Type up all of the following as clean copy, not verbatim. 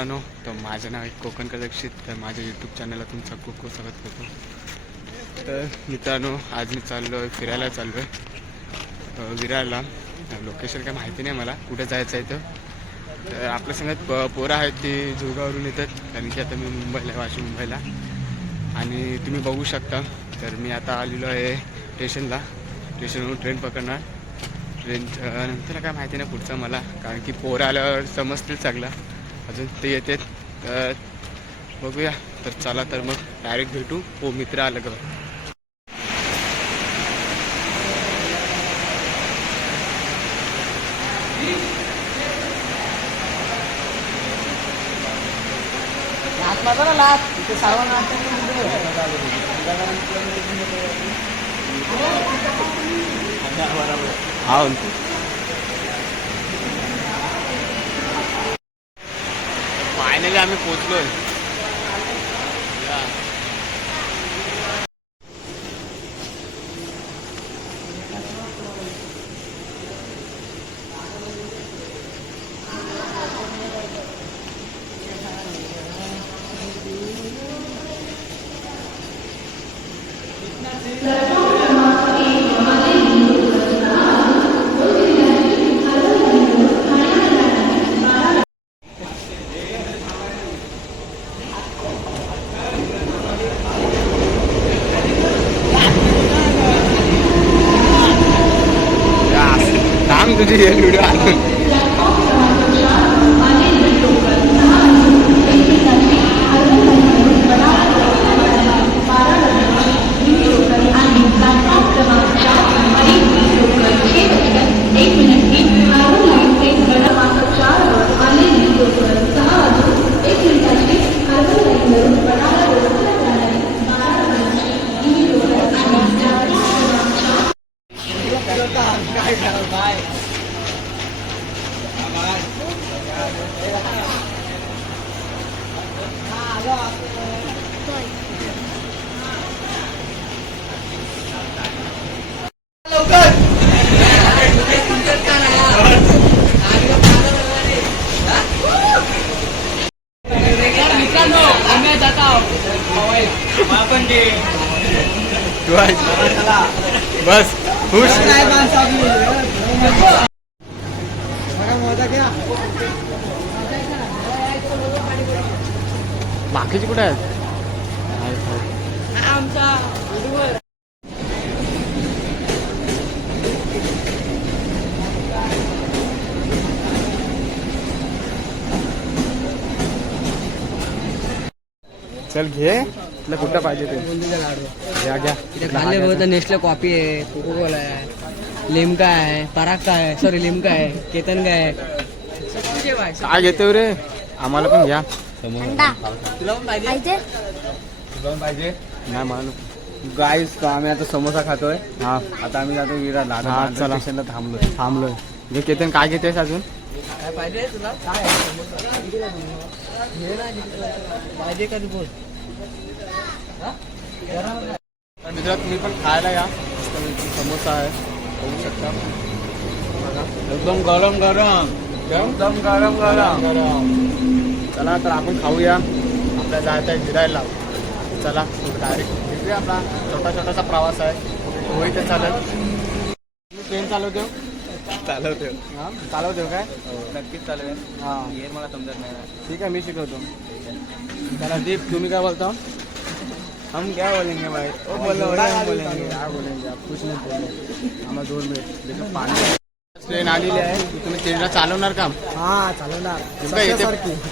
मित्रांनो, तर माझं नाव आहे कोकणकर दीक्षित. तर माझ्या यूट्यूब चॅनलला तुमचं खूप खूप स्वागत करतो. तर मित्रांनो, आज मी फिरायला चाललो आहे विरारला. लोकेशन काय माहिती नाही मला कुठे जायचं आहे. तर आपल्या संगत पोरं आहेत ती जुगावरून येतात, कारण की आता मी मुंबईला आहे, वाशिम मुंबईला. आणि तुम्ही बघू शकता, तर मी आता आलेलो आहे स्टेशनवरून ट्रेन पकडणार. नंतर काय माहिती नाही पुढचं मला, कारण की पोरं आल्यावर समजतील चांगला. अजून ते येतात तर बघूया. तर चला, तर मग डायरेक्ट भेटू. हो, मित्र आलं का. हा, फायनली आम्ही पोचलोय. तुझी व्हिडिओ बस खुश. बाकीचे कुठे आहेत? चल घे, तुला कुठं पाहिजे ते घ्या घ्या. खाल्ले बहुत नेस्ले कॉफी आहे, कोको कोला आहे, लिमका आहे, पराग आहे, सॉरी लिमका आहे, केतन काय काय घेतो रे? आम्हाला पण घ्या. तुला पण पाहिजे? तुला पण पाहिजे? नाही मला. गाईस, आम्ही आता समोसा खातोय. हा, आता आम्ही जातो विरारला. हा, चला. स्टेशनला थांबलोय. घे केतन, काय घेतेस अजून? काय पाहिजे तुला? काय पाहिजे का तू बोल. मित्र, तुम्ही पण खायला या. समोसा आहे, बघू शकता. एकदम गरम गरम. चला, तर आपण खाऊया. आपल्या जायचं आहे फिरायला. चला, डायरेक्ट भेटूया. आपला छोटासा प्रवास आहे, होई तर चालेल. तुम्ही ट्रेन चालवतो? चालवतोय. हां, चालवतो काय? नक्कीच चालवेल. हां, हे मला समजत नाही. ठीक आहे, मी शिकवतो. चला दीप, तुम्ही काय बोलता? हम क्या बोलेंगे भाई? क्या बोलेंगे आप? कुछ नहीं बोलेंगे. आम्हाला 2 मिनिट देखील पाणी. ट्रेन आलेली आहे. तुम्ही ट्रेनला चालवणार का? हा चालवणार.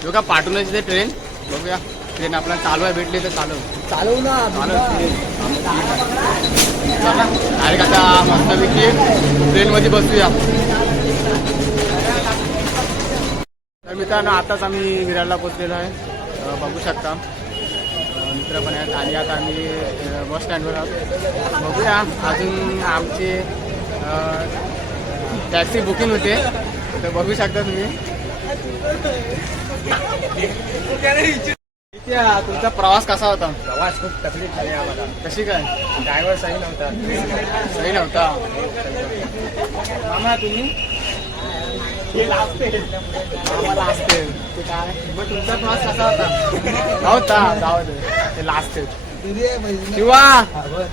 जो का पाठवण्याची ते ट्रेन. बघूया, ट्रेन आपल्याला चालवाय भेटली तर चालव डायरेक्ट आता मस्तपैकी ट्रेनमध्ये बसूया. तर मित्रांनो, आताच आम्ही विरारला पोचलेलो आहे. बघू शकता मित्र पण आहेत. आणि आता आम्ही बस स्टँडवर आहोत. बघूया, अजून आमची टॅक्सी बुकिंग होते, तर बघू शकता तुम्ही. तुमचा प्रवास कसा होता? प्रवास खूप तकलीफ झाली आम्हाला. कशी काय? ड्रायव्हर सही नव्हता. सही नव्हता. मामा, तुम्ही तुमचा प्रवास कसा होता? जाऊ दे, ते लास्ट शिवा.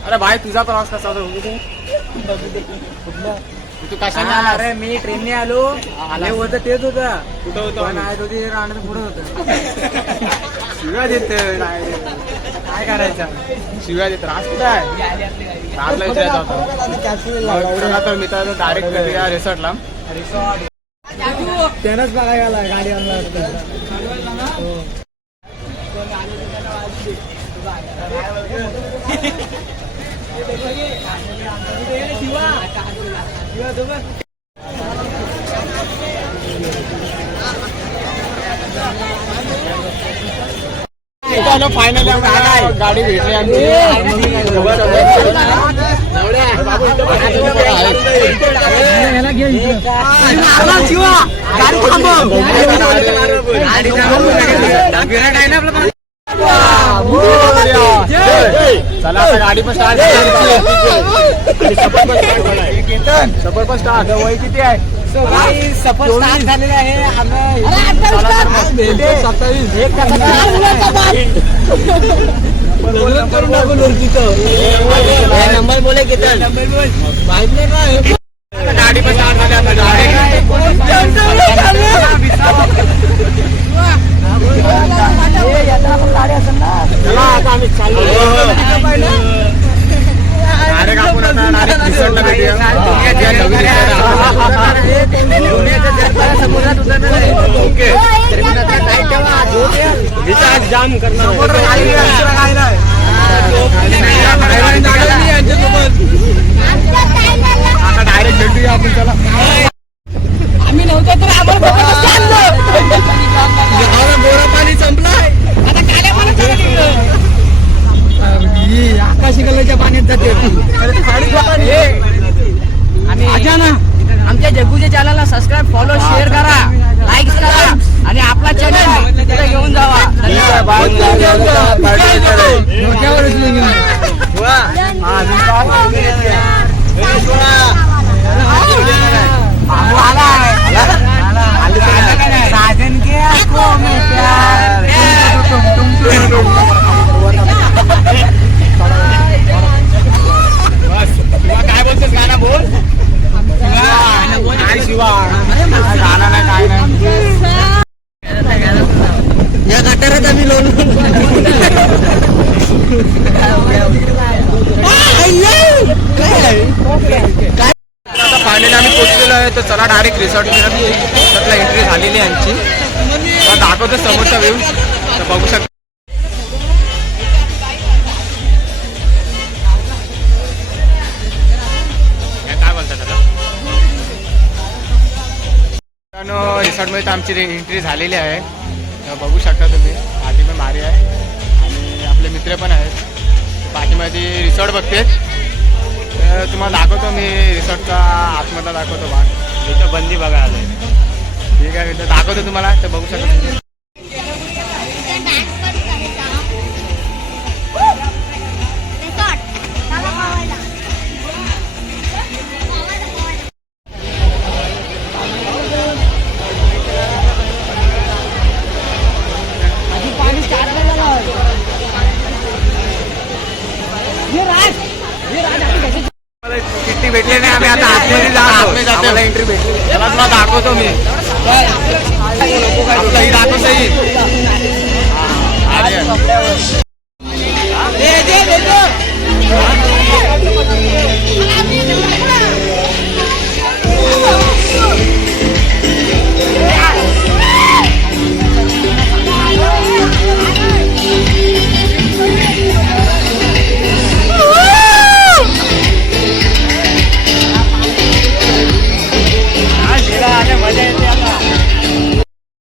अरे भाई तुझा प्रवास कसा होता? तू कशाने आला? अरे मी ट्रेनने आलो आले होतं तेच होतं. कुठं होतं? पण आहे होती राहण्यात पुढे होतं. शिव्या देते काय करायचं? शिव्या देत. राज कुठं आहे? राजला विचारायचा होता. चला तर मित्रांनो डायरेक्ट करूया रिसॉर्टला. त्यानंच बघायला गाडी आणला फायनली गाडी भेटली आमची. चला आता गाडी पण स्टार्ट. सफर पण स्टार्ट. वय किती आहे? सफर स्टार्ट झालेला आहे. नंबर बोले किती माहित नाही काय. गाडी पण स्टार्ट झाली आता. चला आता आम्ही चाललो. डायरेक्ट आपण आता डायरेक्ट रिसॉर्टला भेटूया. समुद्रात उतरणार आहे. ओके. विचार जाम करणार आता डायरेक्ट भेटूया आपण. चला आम्ही नव्हतो तर आम्हाला गोरा पाणी संपलाय. आता काल्या पाण्यात आकाशी कलरच्या पाण्यात जाते. आणि आमच्या जग्गूच्या चॅनलला सबस्क्राईब फॉलो शेअर करा लाईक करा आणि आपला चॅनल तिथे घेऊन जावा. साजन के आंखों में प्यार. काय बोलतोस? गाणं बोल. काय शिवा गाणं नाही काय नाही. या गटारात आम्ही लोन आता फायनली आम्ही पोहोचलेलो आहे. तर चला डायरेक्ट रिसॉर्टला एंट्री झालेली आहे आमची. दाखवतो समोरचा व्ह्यू तर बघू शकता. काय बोलतात आता? रिसॉर्टमध्ये तर आमची एंट्री झालेली आहे. तर बघू शकता तुम्ही. आधी पण भारी आहे आणि आपले मित्र पण आहेत. पाठीमध्ये रिसॉर्ट बघते. तर तुम्हाला दाखवतो मी रिसॉर्टचा आतमधला दाखवतो भाग. इथं बंदी बघा आलं. ठीक आहे. तर दाखवतो तुम्हाला. तर बघू शकता तुम्ही. चिठ्ठी भेटली नाही. आम्ही आता आतमध्ये जातो. एंट्री भेटली. त्याला तुला दाखवतो मी. आपलं ही दाखवतो ही.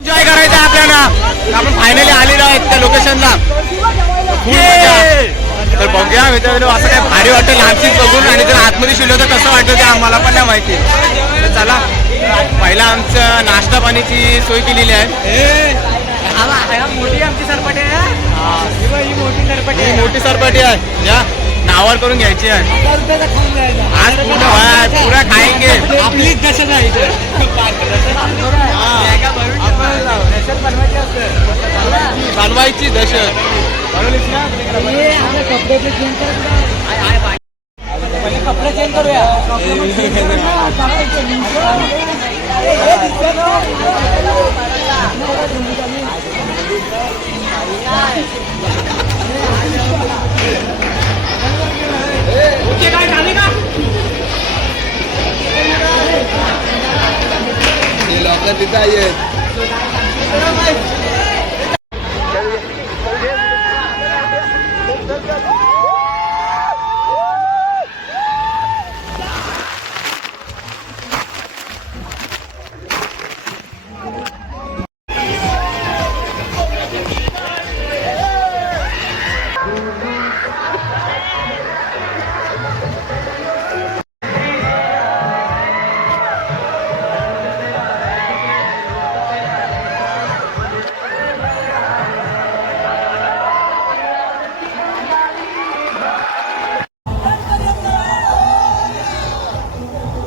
एन्जॉय करायचं आपल्याला. आपण फायनली आलेलो आहेत त्या लोकेशनला. तर बघूया मित्रांनो असं काय भारी वाटेल लांबचीच बघून. आणि जर आतमध्ये शिवलं तर कसं वाटतं ते आम्हाला पण नाही माहिती. तर चला पहिला आमचं नाश्ता पाणीची सोय केलेली आहे. मोठी आमची सरपटी आहे. ही मोठी सरपटी आहे. या आवर करून घ्यायची आहे आज पुरा खाएंगे. आपलीच दशा आहे इथे. बनवायची दहशत. कपडे चेंज करूया. काय झाले का लॉकर तिथं आहेत.